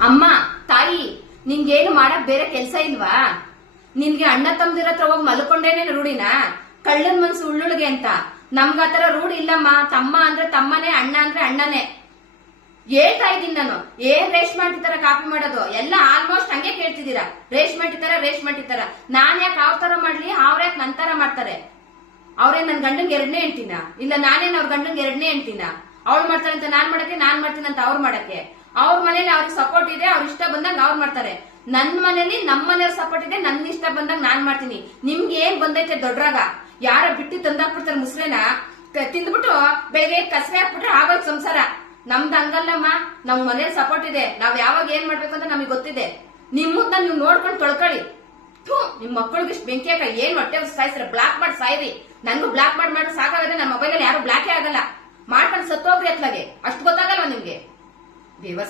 ಅಮ್ಮ ತಾಯಿ ನಿನ್ಗೇನು ಮಾಡಕ್ ಬೇರೆ ಕೆಲ್ಸ ಇಲ್ವಾ? ನಿನ್ಗೆ ಅಣ್ಣ ತಮ್ಮದಿರ ಹತ್ರ ಹೋಗಿ ಮಲ್ಕೊಂಡೇನೆ ರೂಢಿನ? ಕಳ್ಳನ್ ಮನ್ಸು ಉಳ್ಳುಳ್ಗೆ ಅಂತ. ನಮ್ಗ ಆತರ ರೂಢಿ ಇಲ್ಲಮ್ಮ. ತಮ್ಮ ಅಂದ್ರೆ ತಮ್ಮನೇ, ಅಣ್ಣ ಅಂದ್ರೆ ಅಣ್ಣನೇ. ಹೇಳ್ತಾ ಇದ್ದೀನಿ ನಾನು. ಏನ್ ರೇಷ್ಮೆ ತರ ಕಾಪಿ ಮಾಡೋದು ಎಲ್ಲ ಆಲ್ಮೋಸ್ಟ್ ಹಂಗೆ ಕೇಳ್ತಿದ್ದೀರಾ. ರೇಷ್ಮೆ ತರ ನಾನ್ ಯಾಕೆ ಅವ್ರ ತರ ಮಾಡ್ಲಿ, ಅವ್ರ ಯಾಕೆ ನನ್ ತರ ಮಾಡ್ತಾರೆ? ಅವ್ರೇನ್ ನನ್ ಗಂಡಂಗೆ ಎರಡನೇ ಹೆಂಡ್ತಿನ? ಇಲ್ಲ ನಾನೇನ್ ಅವ್ರ ಗಂಡಂಗೆ ಎರಡನೇ ಹೆಂಡ್ತಿನ? ಅವ್ಳು ಮಾಡ್ತಾರೆ ಅಂತ ನಾನ್ ಮಾಡಕ್ಕೆ, ನಾನ್ ಮಾಡ್ತೀನಿ ಅಂತ ಅವ್ರು ಮಾಡಕ್ಕೆ. ಅವ್ರ ಮನೇಲಿ ಅವ್ರಿಗೆ ಸಪೋರ್ಟ್ ಇದೆ, ಅವ್ರ ಇಷ್ಟ ಬಂದಾಗ ಅವ್ರು ಮಾಡ್ತಾರೆ. ನನ್ ಮನೇಲಿ ನಮ್ಮ ಮನೆಯವ್ರ ಸಪೋರ್ಟ್ ಇದೆ, ನನ್ ಇಷ್ಟ ಬಂದಾಗ ನಾನ್ ಮಾಡ್ತೀನಿ. ನಿಮ್ಗೆ ಏನ್ ಬಂದೈತೆ ದೊಡ್ಡರಾಗ? ಯಾರ ಬಿಟ್ಟು ತಂದಾಕ್ಬಿಡ್ತಾರೆ ಮುಸ್ರೆನ, ತಿಂದ್ಬಿಟ್ಟು ಬೆಳಗ್ಗೆ ಕಸರೆ ಹಾಕ್ಬಿಟ್ರೆ ಆಗೋದ್ ಸಂಸಾರ. ನಮ್ದು ಹಂಗಲ್ಲಮ್ಮ. ನಮ್ ಮನೇಲಿ ಸಪೋರ್ಟ್ ಇದೆ. ನಾವ್ ಯಾವಾಗ ಏನ್ ಮಾಡ್ಬೇಕಂತ ನಮಗೆ ಗೊತ್ತಿದೆ. ನಿಮ್ಮನ್ನ ನೀವು ನೋಡ್ಕೊಂಡು ತೊಳ್ಕೊಳ್ಳಿ. ನಿಮ್ ಮಕ್ಕಳಿಗೆ ಇಷ್ಟು ಬೆಂಕಿ ಹಾಕ ಏನ್ ಹೊಟ್ಟೆ ಸಾಯಿಸ್ರೆ ಬ್ಲಾಕ್ ಮಾಡಿ ಸಾಯ್ರಿ. ನನ್ಗೂ ಬ್ಲಾಕ್ ಮಾಡಿ ಸಾಕಾಗದೆ. ನನ್ನ ಮೊಬೈಲ್ ಯಾರು ಬ್ಲಾಕೇ ಆಗಲ್ಲ. ಮಾಡ್ಕೊಂಡು ಸತ್ತೋಗ್ರಿ ಅತ್ಲಾಗೆ. ಅಷ್ಟು ಗೊತ್ತಾಗಲ್ವಾ ನಿಮ್ಗೆ? ದೇವಸ್